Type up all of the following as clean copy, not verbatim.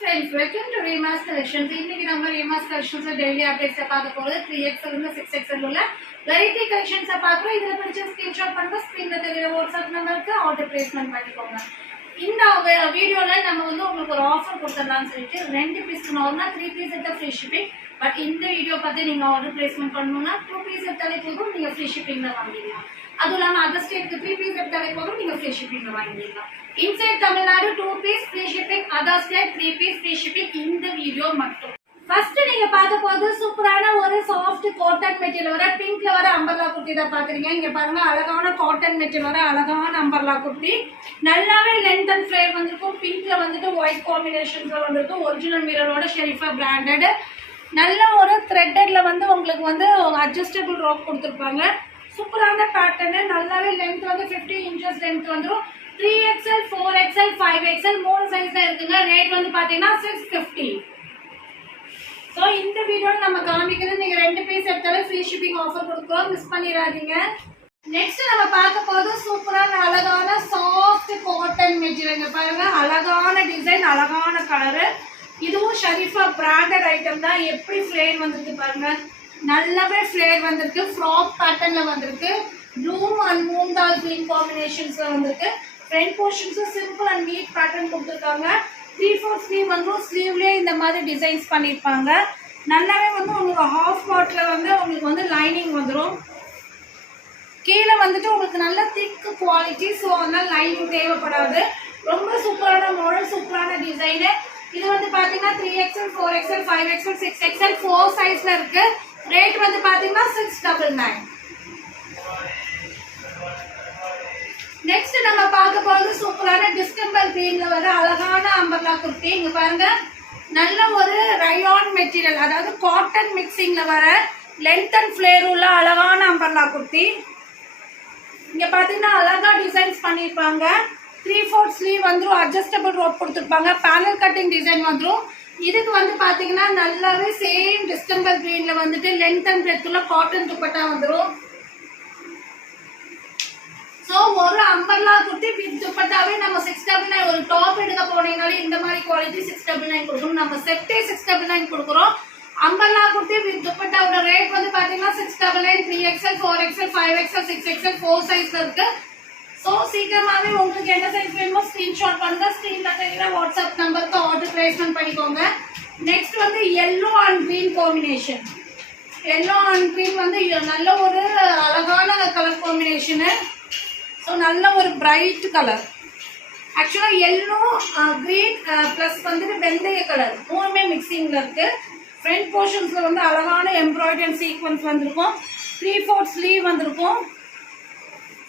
Friends, welcome to Reema's Collections. இன்னைக்கு நம்ம Reema's Collections daily updates பார்க்க போறது 3XL இருந்து 6XL உள்ள variety collections பார்க்குறோம். இதுல பிடிச்ச ஸ்கிரீன்ஷாட் பண்ணுங்க, ஸ்கிரீன்ல தெரியுற வாட்ஸ்அப் நம்பருக்கு ஆர்டர் பிளேஸ்மென்ட் பண்ணிக்கோங்க. இந்த வீடியோல நம்ம உங்களுக்கு ஒரு ஆஃபர் கொடுத்துடலாம்னு சொல்லிட்டு 2 பீஸ் நார்மலா 3 பீஸ் எடுத்தா ஃப்ரீ ஷிப்பிங். பட் இந்த வீடியோ பார்த்து நீங்க ஆர்டர் பிளேஸ்மென்ட் பண்ணணும்னா 2 பீஸ் எடுத்தாலே போதும், நீங்க ஃப்ரீ ஷிப்பிங்ல வாங்கிடலாம். அதுவும் இல்லாம அதர் ஸ்டேட்க்கு 3 பீஸ் எடுத்தாலே போதும், நீங்க ஃப்ரீ ஷிப்பிங்ல வாங்கிடலாம். Inside Tamil Nadu 2 piece free shipping, other state 3 piece free shipping. இந்த வீடியோ மட்டும் ஃபர்ஸ்ட் நீங்க பார்க்க போறது சூப்பரான ஒரு சாஃப்ட் காட்டன் மெட்டீரியல் வர பிங்க்ல வர அம்பர்லா குர்த்தி தான் பாக்குறீங்க. இங்க பாருங்க, அழகான காட்டன் மெட்டீரியல் வர அழகான அம்பர்லா குர்த்தி. நல்லாவே லென்த் அண்ட் ஃபிளேர் வந்திருக்கும். பிங்க்ல வந்துட்டு ஒயிட் காம்பினேஷன்ஸ்ல வந்திருக்கும். ஒரிஜினல் மிரரோட ஷெரீஃபா பிராண்டட். நல்ல ஒரு த்ரெட்டட்ல உங்களுக்கு அட்ஜஸ்டபிள் ராக் கொடுத்துருப்பாங்க. சூப்பரான பேட்டர்ன். நல்லாவே லென்த் வந்து 50 inches லென்த் வந்துடும். 3XL, 4XL, 5XL 3 சைஸ்ல இருக்குங்க. ரேட் வந்து பாத்தீங்கன்னா 650. சோ இந்த வீடியோ நம்ம காமிக்கிறது நீங்க 2 பீஸ் எடுத்தாலே ஃப்ரீ ஷிப்பிங் ஆஃபர் கொடுக்குறோம், மிஸ் பண்ணிடாதீங்க. நெக்ஸ்ட் நம்ம பார்க்க போறது சூப்பரான அழகான சாஃப்ட் காட்டன் மெட்டீரியல். பாருங்க, அழகான டிசைன், அழகான கலரு. இதுவும் ஷரீஃபா பிராண்டட் ஐட்டம் தான். எப்படி ஃபிளேர் வந்திருக்கு பாருங்க, நல்லாவே ஃபிளேர் வந்திருக்கு. ஃப்ராக் பேட்டர்ன்ல வந்திருக்கு. ப்ளூ அண்ட் மூந்தால் கிரீன் காம்பினேஷன்ஸ்ல வந்திருக்கு. Front portions simple and neat pattern கொடுத்துருக்காங்க. 3/4 ஸ்லீவ் வந்து ஸ்லீவ்லேயே இந்த மாதிரி டிசைன்ஸ் பண்ணியிருப்பாங்க. நல்லாவே வந்து உங்களுக்கு ஹாஃப் பாட்டில் வந்து உங்களுக்கு லைனிங் வந்துடும். கீழே வந்துட்டு உங்களுக்கு நல்ல திக் குவாலிட்டி. ஸோ அதனால லைனிங் தேவைப்படாது. ரொம்ப சூப்பரான மாடல், சூப்பரான டிசைனு. இது வந்து பார்த்தீங்கன்னா 3XL, 4XL, 5XL, 6XL 4 சைஸ்ல இருக்கு. ரேட் வந்து பார்த்தீங்கன்னா 699. நெக்ஸ்ட் நம்ம பார்க்க போறது சூப்பரான டிஸ்டம்பர் கிரீன்ல வர அழகான அம்பர்லா குர்த்தி. இங்க பாருங்க, நல்ல ஒரு ரயான் மெட்டீரியல், அதாவது காட்டன் மிக்சிங்ல வர லென்த் அண்ட் ஃபிளேர் உள்ள அழகான அம்பர்லா குர்த்தி. இங்க பாத்தீங்கன்னா அழகா டிசைன்ஸ் பண்ணிருப்பாங்க. 3/4 ஸ்லீவ் வந்துடும். அட்ஜஸ்டபிள் ரோப் கொடுத்துருப்பாங்க. பேனல் கட்டிங் டிசைன் வந்துடும். இதுக்கு வந்து பாத்தீங்கன்னா நல்லாவே சேம் டிஸ்டம்பர் கிரீன்ல வந்துட்டு லென்த் அண்ட் பிரெத் உள்ள காட்டன் துப்பட்டா வந்துடும். ஸோ ஒரு அம்பர்லா குர்த்தி வித் துப்பட்டாவே நம்ம 699. ஒரு டாப் எடுக்க போனீங்கனாலே இந்த மாதிரி குவாலிட்டி 699 கொடுக்கணும். நம்ம செட்டே 699 கொடுக்குறோம். அம்பர்லா குர்த்தி வித் துப்பட்டாவோட ரேட் வந்து பாத்தீங்கன்னா 699. 3XL, 4XL, 5XL, 6XL 4 சைஸ்ல இருக்கு. ஸோ சீக்கிரமாவே உங்களுக்கு என்ன சைஸ் வேணுமோ ஸ்கிரீன்ஷாட் பண்ணுங்க. ஸ்கிரீன்ல தெரியுற வாட்ஸ்அப் நம்பருக்கு ஆர்டர் பிளேஸ்மென்ட் பண்ணிக்கோங்க. நெக்ஸ்ட் வந்து yellow and green combination. yellow and green வந்து நல்ல ஒரு அழகான கலர் காம்பினேஷனு. ஸோ நல்ல ஒரு பிரைட் கலர். ஆக்சுவலாக எல்லோ, கிரீன் ப்ளஸ் வந்துட்டு வெந்தய கலர் மூணுமே மிக்சிங்கில் இருக்கு. ஃப்ரண்ட் போர்ஷன்ஸில் வந்து அழகான எம்ப்ராய்டரி சீக்வன்ஸ் வந்திருக்கும். 3/4 ஸ்லீவ் வந்திருக்கும்.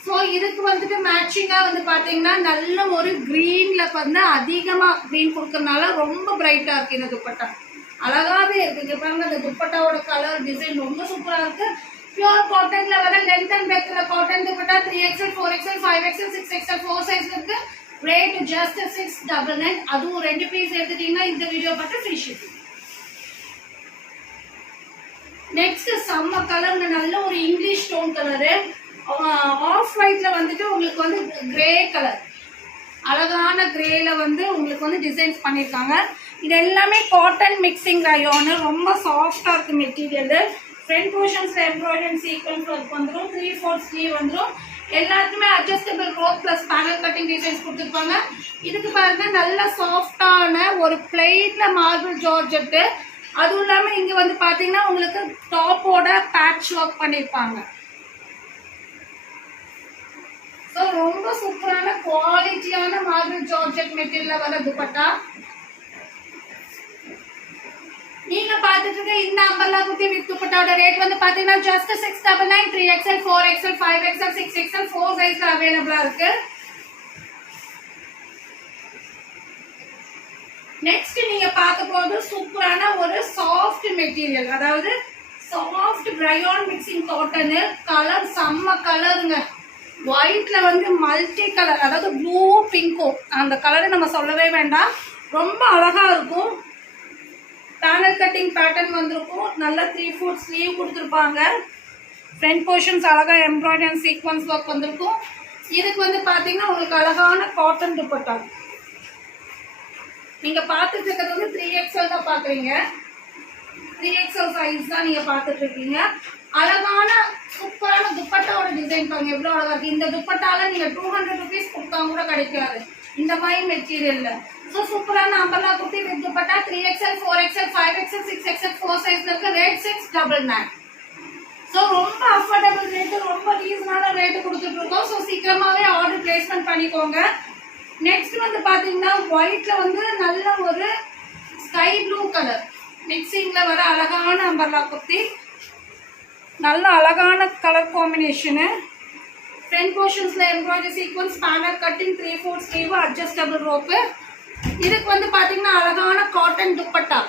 ஸோ இதுக்கு வந்துட்டு மேட்சிங்காக வந்து பார்த்தீங்கன்னா நல்ல ஒரு க்ரீனில் வந்து அதிகமாக க்ரீன் கொடுக்கறதுனால ரொம்ப பிரைட்டாக இருக்குது இந்த துப்பட்டா. அழகாகவே இருக்குது. இங்கே பாருங்க, இந்த துப்பட்டாவோட கலர் டிசைன் ரொம்ப சூப்பராக இருக்குது. பியூர் காட்டன்ல வர லென்த் அண்ட் பிரெத்ல cotton dupatta 3XL, 4XL, 5XL, 6XL 4 சைஸ்ல இருக்கு. Rate just 699. அதுவும் 2 பீஸ் எடுத்துட்டீங்கன்னா இந்த வீடியோ பார்த்து ஃப்ரீ ஷிப்பிங். நெக்ஸ்ட் செம்ம கலர், நல்ல ஒரு இங்கிலீஷ் டோன் கலரு. ஆஃப் ஒயிட்ல வந்துட்டு உங்களுக்கு கிரே கலர், அழகான கிரேல உங்களுக்கு டிசைன்ஸ் பண்ணியிருக்காங்க. இது எல்லாமே காட்டன் மிக்சிங் ரயோனு. ரொம்ப சாஃப்டா இருக்கு மெட்டீரியல். ஃப்ரண்ட் போர்ஷன்ஸ்ல எம்ப்ராய்டரி சீக்வென்ஸ் ஒர்க் வந்துடும். 3/4 ஸ்லீவ் வந்துடும். எல்லாத்துக்குமே adjustable rope plus panel cutting designs கொடுத்துருப்பாங்க. இதுக்கு பாருங்க, நல்ல சாஃப்டான ஒரு பிளெயின்ல மார்பிள் ஜார்ஜெட்டு. அதுவும் இல்லாம இங்க வந்து பாத்தீங்கன்னா உங்களுக்கு டாப்போட பேட்ச் ஒர்க் பண்ணிருப்பாங்க. ஸோ ரொம்ப சூப்பரான குவாலிட்டியான மார்பிள் ஜார்ஜெட் மெட்டீரியல் வர துப்பட்டா. நீங்க பாத்துட்டு இருக்க இந்த அம்பர்லா குர்த்தி வித் துப்பட்டாவோட ரேட் வந்து பாத்தீங்கன்னா just 699. 3XL, 4XL, 5XL, 6XL 4 சைஸ்ல அவைலபிளா இருக்கு. நெக்ஸ்ட் நீங்க பார்க்க போறது சூப்பரான ஒரு சாஃப்ட் மெட்டீரியல், அதாவது soft rayon mixing cotton. Colour செம்ம கலருங்க. ஒயிட்ல மல்டி கலர், அதாவது ப்ளூ பிங்கோ, அந்த கலரை நம்ம சொல்லவே வேண்டாம். ரொம்ப அழகா இருக்கும். பேனல் கட்டிங் பேட்டர்ன் வந்திருக்கும். நல்லா 3/4 ஸ்லீவ் கொடுத்துருப்பாங்க. ஃப்ரண்ட் போர்ஷன்ஸ் அழகா எம்ப்ராய்டரி சீக்வன்ஸ் ஒர்க் வந்திருக்கும். இதுக்கு பாத்தீங்கன்னா உங்களுக்கு அழகான காட்டன் துப்பட்டா. நீங்க பார்த்துட்டு இருக்கிறது பார்க்குறீங்க. 3XL சைஸ் தான் நீங்கள் பார்த்துட்டு இருக்கீங்க. அழகான சூப்பரான துப்பட்டாவோட டிசைன் பாருங்க எவ்வளோ அழகாக இருக்குது. இந்த துப்பட்டாவில் நீங்கள் 200 rupees கொடுத்தா கூட கிடைக்காது இந்த மாதிரி மெட்டீரியலில். ஸோ சூப்பரான umbrella kurti with dupatta 3XL 4XL 5XL 6XL 4 சைஸ்ல இருக்கு. ரேட் 699. ஸோ ரொம்ப அஃபோர்டபுள் ரேட்டு, ரொம்ப ரீசனான ரேட்டு கொடுத்துட்டு இருக்கோம். ஸோ சீக்கிரமாகவே ஆர்டர் பிளேஸ்மெண்ட் பண்ணிக்கோங்க. நெக்ஸ்ட் வந்து பார்த்தீங்கன்னா ஒயிட்ல வந்து நல்ல ஒரு ஸ்கை ப்ளூ கலர் மிக்சிங்ல வர அழகான அம்பர்லா குர்த்தி, நல்ல அழகான கலர் காம்பினேஷனு. ஃப்ரண்ட் போர்ஷன்ஸ்ல embroidery sequins, panel cutting, 3/4 sleeve, adjustable rope. இதுக்கு வந்து பார்த்தீங்கன்னா அழகான காட்டன் துப்பட்டா.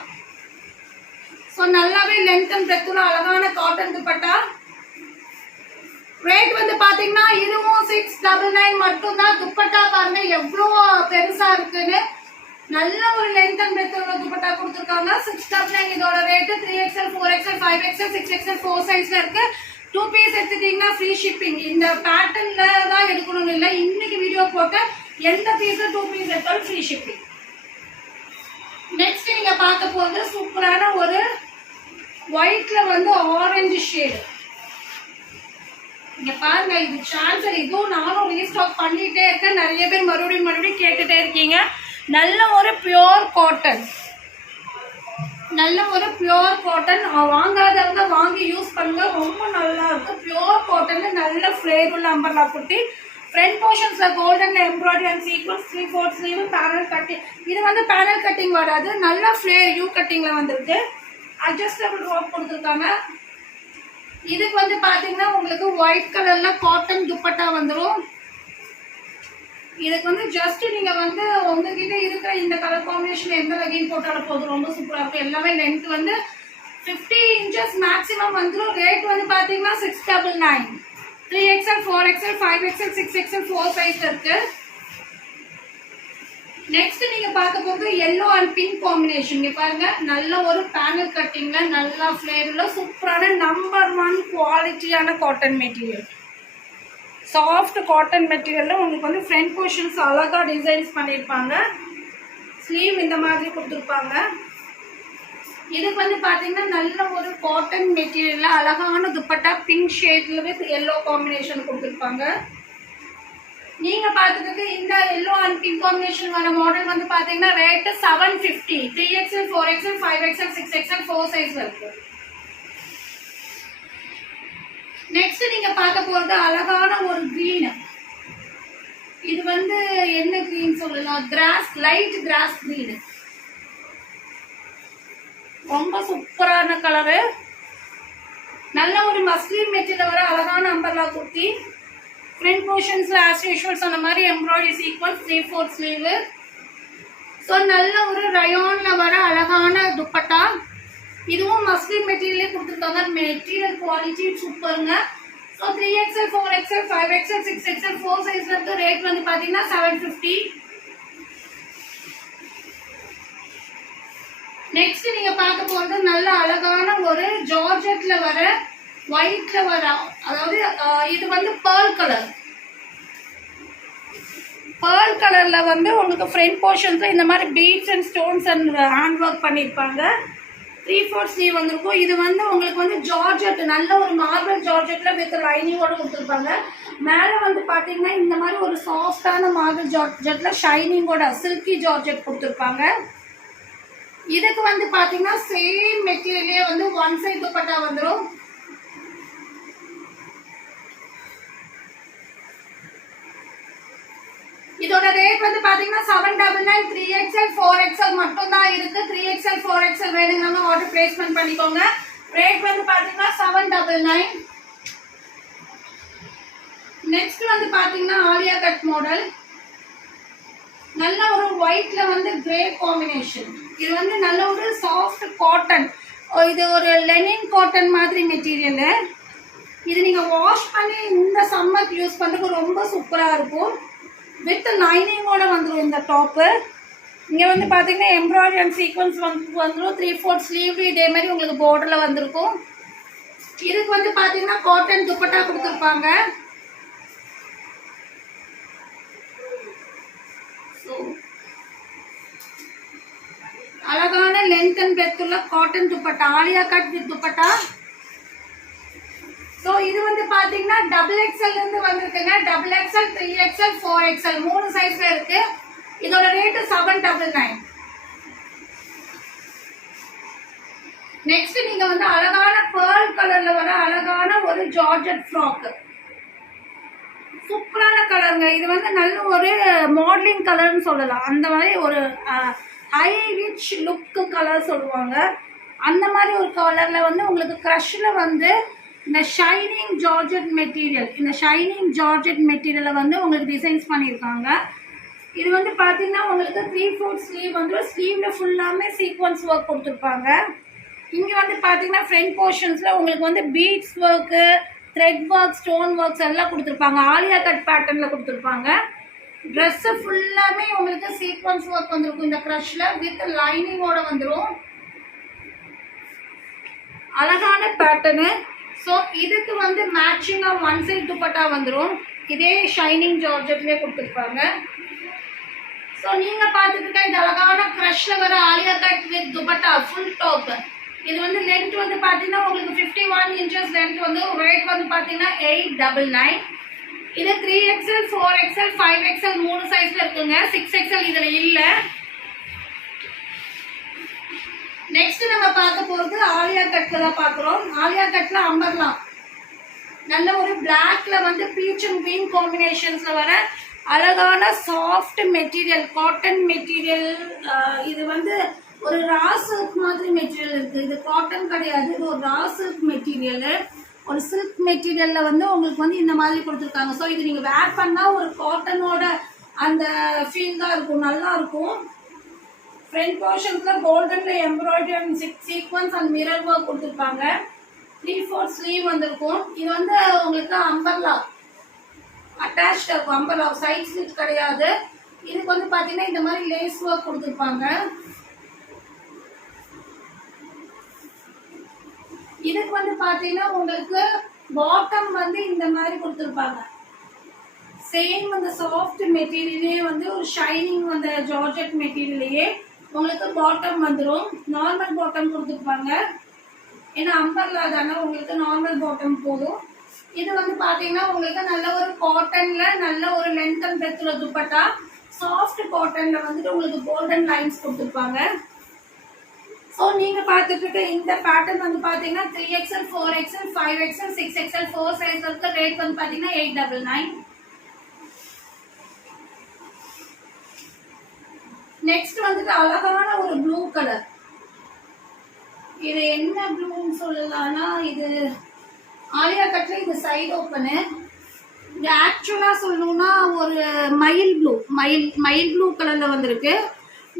ஸோ நல்லாவே லென்த் அண்ட் பிரெத்துல அழகான காட்டன் துப்பட்டா. ரேட் வந்து பார்த்தீங்கன்னா இதுவும் 699 மட்டும்தான். துப்பட்டா பாருங்க எவ்வளோ பெருசா இருக்குன்னு. நல்ல ஒரு லென்த் அண்ட் பிரெத் உள்ள துப்பட்டா கொடுத்துருக்காங்க. 699 இதோட rate. 3XL 4XL 5XL 6XL 4 சைஸ்ல இருக்கு. 2 பீஸ் எடுத்துட்டீங்கன்னா ஃப்ரீ ஷிப்பிங். இந்த பேட்டர்ன்ல தான் எடுக்கணும்னு இல்லை, இன்னைக்கு வீடியோ போட்டு எந்த பீஸ் 2 பீஸ் எடுத்தாலும் ஃப்ரீ ஷிப்பிங். நெக்ஸ்ட் நீங்க பார்க்க போறது சூப்பரான ஒரு ஒயிட்ல வந்து ஆரஞ்சு ஷேடு. இங்க பாருங்க, இது சான்சர். இதுவும் நானும் ரீஸ்டாக் பண்ணிட்டே இருக்கேன். நிறைய பேர் மறுபடியும் கேட்டுட்டே இருக்கீங்க. நல்ல ஒரு பியோர் காட்டன், நல்ல ஒரு பியோர் காட்டன். வாங்காதவங்க வாங்கி யூஸ் பண்ணுங்க, ரொம்ப நல்லா இருக்கு. பியோர் காட்டன், நல்ல ஃபிளேர் உள்ள அம்பர்லா குர்த்தி. ஃப்ரண்ட் போர்ஷன்ஸ்ல golden embroidery and sequins, 3/4 sleeve, panel cutting. இது வந்து பேனல் கட்டிங் வராது, நல்ல ஃபிளேர் யூ கட்டிங்ல வந்திருக்கு. அட்ஜஸ்டபிள் ரோப் கொடுத்துருக்காங்க. இதுக்கு வந்து பாத்தீங்கன்னா உங்களுக்கு ஒயிட் கலர்ல காட்டன் துப்பட்டா வந்துடும். இதுக்கு வந்து ஜஸ்ட் நீங்க வந்து உங்ககிட்ட இருக்கிற இந்த கலர் காம்பினேஷன் எந்த லெகின் போட்டாலும் போதும், ரொம்ப சூப்பரா இருக்கும். எல்லாமே லென்த் வந்து 50 inches மேக்ஸிமம் வந்துடும். ரேட் வந்து பாத்தீங்கன்னா 699. 3XL 4XL 5XL 6XL 4 சைஸ்ல இருக்கு. நெக்ஸ்ட் நீங்க பார்க்க போறது yellow அண்ட் பிங்க் காம்பினேஷன். இங்க பாருங்க, நல்ல ஒரு பேனல் கட்டிங்ல நல்ல ஃபிளேர்ல சூப்பரான நம்பர் 1 குவாலிட்டியான காட்டன் மெட்டீரியல். சாஃப்ட் காட்டன் மெட்டீரியல்ல உங்களுக்கு வந்து ஃப்ரண்ட் போர்ஷன்ஸ் அழகா டிசைன்ஸ் பண்ணியிருப்பாங்க. ஸ்லீவ் இந்த மாதிரி கொடுத்துருப்பாங்க. இதுக்கு வந்து பாத்தீங்கன்னா நல்ல ஒரு காட்டன் மெட்டீரியல்ல அழகான துப்பட்டா பிங்க் ஷேட்ல வித் எல்லோ காம்பினேஷன் கொடுத்துருப்பாங்க. நீங்க பார்த்துட்டு இந்த எல்லோ அண்ட் பிங்க் காம்பினேஷன் வர மாடல் வந்து பாத்தீங்கன்னா rate 750. 3XL 4XL 5XL 6XL 4 சைஸ்ல இருக்கு. நெக்ஸ்ட் நீங்க பார்க்க போறது அழகான ஒரு கிரீன். இது வந்து என்ன கிரீன் சொல்லலாம், கிராஸ், லைட் கிராஸ் கிரீன். ரொம்ப சூப்பரான கலரு. நல்ல ஒரு மஸ்லின் மெட்டீரியல் வர அழகான அம்பர்லா குர்த்தி. ஃப்ரண்ட் போர்ஷன்ஸ்ல ஆஸ் யூஷுவல் சொன்ன மாதிரி எம்ப்ராய்டரி சீக்வன்ஸ், 3/4 ஸ்லீவ். ஸோ நல்ல ஒரு ரயான்ல வர அழகான துப்பட்டா. இதுவும் மஸ்லின் மெட்டீரியலே கொடுத்துருக்காங்க. மெட்டீரியல் குவாலிட்டி சூப்பருங்க. So 3XL 4XL 5XL 6XL 4 சைஸ்ல இருக்க ரேட் வந்து பாத்தீங்கன்னா 750. நெக்ஸ்ட் நீங்க பார்க்க போறது நல்ல அழகான ஒரு ஜார்ஜெட்ல வர ஒயிட்ல வர, அதாவது இது வந்து பேர்ல் கலர். பேர்ல் கலர்ல வந்து உங்களுக்கு ஃப்ரண்ட் போர்ஷன்ஸ்ல இந்த மாதிரி beads and stones and hand work பண்ணியிருப்பாங்க. 3/4 ஸ்லீவ் வந்திருக்கும். இது வந்து உங்களுக்கு வந்து ஜார்ஜெட், நல்ல ஒரு மார்பிள் ஜார்ஜெட்ல வித் லைனிங்கோட கொடுத்துருப்பாங்க. மேலே வந்து பார்த்தீங்கன்னா இந்த மாதிரி ஒரு சாஃப்டான மார்பிள் ஜார்ஜெட்ல ஷைனிங்கோட சில்கி ஜார்ஜெட் கொடுத்துருப்பாங்க. இதுக்கு வந்து பார்த்தீங்கன்னா சேம் மெட்டீரியலே வந்து ஒன் சைட் துப்பட்டா வந்துடும். இதோட ரேட் வந்து பாத்தீங்கன்னா 799. 3XL 4XL மட்டும் தான் இருக்கு. 3XL 4XL வேணும்னா ஆர்டர் பிளேஸ்மெண்ட் பண்ணிக்கோங்க. ரேட் வந்து பாத்தீங்கன்னா 799. நெக்ஸ்ட் வந்து பாத்தீங்கன்னா ஆலியா கட் மாடல். நல்ல ஒரு ஒயிட்ல வந்து கிரே காம்பினேஷன். இது வந்து நல்ல ஒரு சாஃப்ட் காட்டன். இது ஒரு லெனின் காட்டன் மாதிரி மெட்டீரியல். இது நீங்க வாஷ் பண்ணி இந்த சம்மருக்கு யூஸ் பண்றதுக்கு ரொம்ப சூப்பரா இருக்கும். வித் லைனிங்கோட வந்துடும் இந்த டாப்பு. இங்கே வந்து பார்த்தீங்கன்னா எம்ப்ராய்டரி அண்ட் சீக்வன்ஸ் வந்துடும். 3/4 ஸ்லீவ் இதே மாதிரி உங்களுக்கு பார்டரில் வந்திருக்கும். இதுக்கு வந்து பார்த்தீங்கன்னா காட்டன் துப்பட்டா கொடுத்துருப்பாங்க. அழகான லென்த் அண்ட் பெர்த் உள்ள cotton dupatta, Alia cut with dupatta. So இது வந்து பாத்தீங்கன்னா XXL இருந்து வந்திருக்குங்க. XXL, 3XL, 4XL 3 சைஸ்ல இருக்கு. இதோட ரேட்டு 799. நெக்ஸ்ட் நீங்க வந்து அழகான பேர்ல் கலர்ல வர அழகான ஒரு ஜார்ஜெட் ஃப்ராக், சூப்பரான கலருங்க. இது வந்து நல்ல ஒரு மாடலிங் கலர்னு சொல்லலாம். அந்த மாதிரி ஒரு ஹை ரிச் லுக் கலர் சொல்லுவாங்க. அந்த மாதிரி ஒரு கலர்ல வந்து உங்களுக்கு க்ரஷ்ல வந்து இந்த ஷைனிங் ஜார்ஜெட் மெட்டீரியல், இந்த ஷைனிங் ஜார்ஜெட் மெட்டீரியலை வந்து உங்களுக்கு டிசைன்ஸ் பண்ணியிருக்காங்க. இது வந்து பார்த்தீங்கன்னா உங்களுக்கு 3/4 ஸ்லீவ் வந்துடும். ஸ்லீவ்ல ஃபுல்லாமே சீக்வன்ஸ் ஒர்க் கொடுத்துருப்பாங்க. இங்கே வந்து பார்த்தீங்கன்னா ஃப்ரண்ட் போர்ஷன்ஸில் உங்களுக்கு வந்து beads work, thread work, stone works எல்லாம் கொடுத்துருப்பாங்க. ஆலியா கட் பேட்டர்னில் கொடுத்துருப்பாங்க. ட்ரெஸ்ஸு ஃபுல்லாமே உங்களுக்கு சீக்வன்ஸ் ஒர்க் வந்துருக்கும் இந்த க்ரஷ்ல வித் லைனிங்கோட வந்துடும். அழகான பேட்டர்னு. ஸோ இதுக்கு வந்து மேட்சிங்காக ஒன் சைட் துப்பட்டா வந்துடும். இதே ஷைனிங் ஜார்ஜெட்லேயே கொடுத்துருப்பாங்க. ஸோ நீங்கள் பார்த்துட்டு இருக்க இந்த அழகான க்ரஷ்ல வர Alia cut with dupatta full top. இது வந்து லென்த் வந்து பார்த்தீங்கன்னா உங்களுக்கு 51 இன்ச்சஸ் லென்த் வந்து, ரேட் வந்து பார்த்தீங்கன்னா 899. இது 3XL, 4XL, 5XL 3 சைஸ்ல இருக்குங்க. 6XL இதில் இல்லை. நெக்ஸ்ட் நம்ம பார்க்க போகிறது ஆலியா கட்ல தான் பார்க்குறோம். ஆலியா கட்ல அம்பர்லாம் நல்ல ஒரு பிளாக்ல வந்து பீச் அண்ட் கிரீன் காம்பினேஷன்ஸ்ல வர அழகான சாஃப்ட் மெட்டீரியல், காட்டன் மெட்டீரியல். இது வந்து ஒரு ரா சில்க் மாதிரி மெட்டீரியல் இருக்குது. இது காட்டன் கிடையாது, இது ஒரு ரா சில்க் மெட்டீரியல். ஒரு சில்க் மெட்டீரியலில் வந்து உங்களுக்கு வந்து இந்த மாதிரி கொடுத்துருக்காங்க. ஸோ இது நீங்கள் வேர் பண்ணால் ஒரு காட்டனோட அந்த ஃபீல் தான் இருக்கும், நல்லா இருக்கும். ஃப்ரண்ட் போர்ஷன்ஸில் கோல்டன்ல embroidery and sequins and mirror work கொடுத்துருப்பாங்க. 3/4 ஸ்லீவ் வந்திருக்கும். இது வந்து உங்களுக்கு அம்பர்லா அட்டாச்ட் இருக்கும். அம்பர்லா சைட் ஸ்லிட் கிடையாது. இதுக்கு வந்து பார்த்தீங்கன்னா இந்த மாதிரி லேஸ் ஒர்க் கொடுத்துருப்பாங்க. இதுக்கு வந்து பார்த்தீங்கன்னா உங்களுக்கு பாட்டம் வந்து இந்த மாதிரி கொடுத்துருப்பாங்க. சேம் அந்த சாஃப்ட் மெட்டீரியலே வந்து ஒரு ஷைனிங் அந்த ஜார்ஜெட் மெட்டீரியலையே உங்களுக்கு பாட்டம் வந்துடும். நார்மல் பாட்டம் கொடுத்துருப்பாங்க. ஏன்னா அம்பர்லா தானே, உங்களுக்கு நார்மல் பாட்டம் போதும். இது வந்து பார்த்தீங்கன்னா உங்களுக்கு நல்ல ஒரு காட்டன்ல நல்ல ஒரு லென்த் அண்ட் பெர்த்ல துப்பட்டா, சாஃப்ட் காட்டன்ல வந்துட்டு உங்களுக்கு கோல்டன் லைன்ஸ் கொடுத்துருப்பாங்க. ஸோ நீங்கள் பார்த்துட்டு இருக்க இந்த பேட்டர்ன் வந்து பார்த்தீங்கன்னா 3XL, 4XL, 5XL, 6XL 4 size இருக்க. ரேட் வந்து பார்த்தீங்கன்னா 899. நெக்ஸ்ட் வந்துட்டு அழகான ஒரு ப்ளூ கலர். இது என்ன ப்ளூன்னு சொல்லலாம்னா, இது ஆலியா கட்ல இது சைடு ஓப்பனு. இது ஆக்சுவலாக சொல்லணும்னா ஒரு மயில் ப்ளூ, மயில் ப்ளூ கலரில் வந்திருக்கு.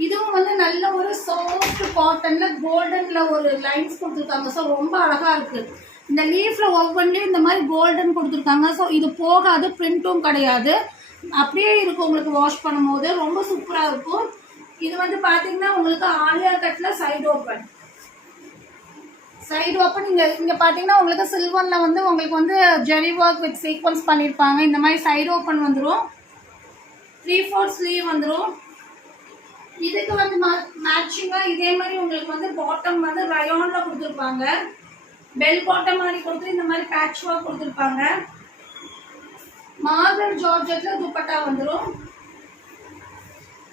இதுவும் வந்து நல்ல ஒரு சாஃப்ட் காட்டன்ல கோல்டன்ல ஒரு லைன்ஸ் கொடுத்துருக்காங்க. ஸோ ரொம்ப அழகா இருக்கு. இந்த லீஃப்ல ஒவ்வொன்றையும் இந்த மாதிரி கோல்டன் கொடுத்துருக்காங்க. ஸோ இது போகாது, பிரிண்ட்டும் கிடையாது, அப்படியே இருக்கும். உங்களுக்கு வாஷ் பண்ணும்போது ரொம்ப சூப்பராக இருக்கும். இது வந்து பார்த்தீங்கன்னா உங்களுக்கு ஆலியா கட்ல சைடு ஓப்பன். இங்கே பார்த்தீங்கன்னா உங்களுக்கு சில்வரில் வந்து உங்களுக்கு வந்து ஜெரி ஒர்க் வித் சீக்வன்ஸ் பண்ணியிருப்பாங்க. இந்த மாதிரி சைடு ஓப்பன் வந்துடும். 3/4 ஸ்லீவ் வந்துடும். இதுக்கு வந்து மேட்சிங்காக இதே மாதிரி உங்களுக்கு வந்து பாட்டம் வந்து ரயானில் கொடுத்துருப்பாங்க. பெல் பாட்டம் மாதிரி கொடுத்து இந்த மாதிரி பேட்ச் ஒர்க் கொடுத்துருப்பாங்க. மார்பிள் ஜார்ஜெட்டில் துப்பட்டா வந்துடும்.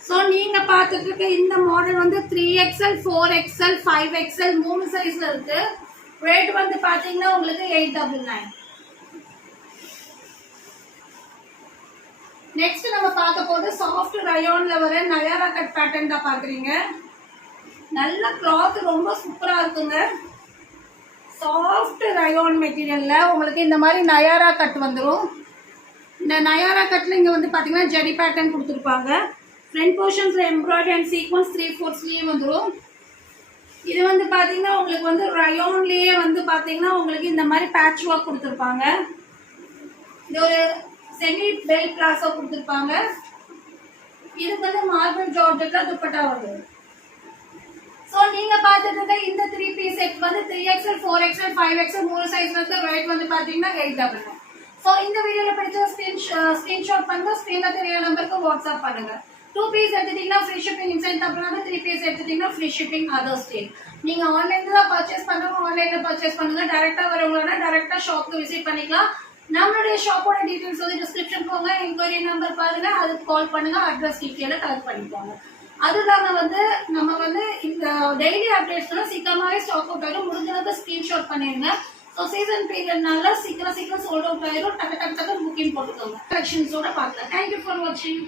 ஸோ நீங்கள் பார்த்துட்டு இருக்க இந்த மாடல் வந்து 3XL, 4XL, 5XL 3 சைஸில் இருக்குது. ரேட் வந்து பார்த்தீங்கன்னா உங்களுக்கு 899. நெக்ஸ்ட் நம்ம பார்க்க போது சாஃப்ட் ரயான்ல வர நயாரா கட் பேட்டர்ன் தான் பார்க்குறீங்க. நல்ல கிளாத் ரொம்ப சூப்பராக இருக்குங்க. சாஃப்ட் ரயான் மெட்டீரியலில் உங்களுக்கு இந்த மாதிரி நயாரா கட் வந்துடும். இந்த நயாரா கட்டில் இங்கே வந்து பார்த்தீங்கன்னா ஜெரி பேட்டர்ன் கொடுத்துருப்பாங்க. ஃப்ரண்ட் போர்ஷன்ஸில் எம்ப்ராய்டரி அண்ட் சீக்வன்ஸ் 3/4 ஸ்லீவ் வந்துடும். இது வந்து பார்த்தீங்கன்னா உங்களுக்கு வந்து ரயான்லேயே வந்து பார்த்தீங்கன்னா உங்களுக்கு இந்த மாதிரி பேட்ச் ஒர்க் கொடுத்துருப்பாங்க. இது ஒரு செமி பெல் பிளாசோ கொடுத்துருப்பாங்க. இதுக்கு வந்து மார்பிள் ஜார்ஜெட்டில் துப்பட்டா வந்துடும். ஸோ நீங்கள் பார்த்துட்டு இருக்க இந்த 3 பீஸ் செட் வந்து 3XL, 4XL, 5XL 3 சைஸ்ல இருக்க. ரேட் வந்து பார்த்தீங்கன்னா 899. ஸோ இந்த வீடியோவில் பிடிச்ச ஸ்க்ரீன்ஷாட் பண்ணுங்க. ஸ்க்ரீனில் தெரிய நம்பருக்கு வாட்ஸ்அப் பண்ணுங்க. 2 பீஸ் எடுத்துட்டீங்கன்னா free shipping inside Tamil Nadu, 3 piece எடுத்துட்டீங்கன்னா ஃப்ரீ ஷிப்பிங் அதர் ஸ்டேட். நீங்க ஆன்லைன்ல தான் பர்ச்சேஸ் பண்ணுங்க, ஆன்லைன்ல பர்ச்சேஸ் பண்ணுங்க. டைரக்டா வரவங்களா டைரக்டா ஷாப்க்கு விசிட் பண்ணிக்கலாம். நம்மளுடைய ஷாப்போட டீடைல்ஸ் வந்து டிஸ்கிரிப்ஷன் போங்க, என்கொயரி நம்பர் பாருங்க, அதுக்கு கால் பண்ணுங்க, அட்ரஸ் டீட்டெயில கலெக்ட் பண்ணிக்கோங்க. அது இல்லாம வந்து நம்ம வந்து இந்த டெய்லி அப்டேட்ஸ்ல சீக்கிரமாவே ஸ்டாக் அவுட் ஆயிடும். முடிஞ்சளவுக்கு ஸ்கிரீன்ஷாட் பண்ணிருங்க. ஸோ சீசன் பீரியட்னால சீக்கிரம் சீக்கிரம் சோல்ட் அவுட் ஆயிரும். டக்கு டக்கு டக்கு புக்கிங் போட்டுக்கோங்க. கலெக்ஷன்ஸோட பார்க்கலாம். தேங்க்யூ ஃபார் வாட்சிங்.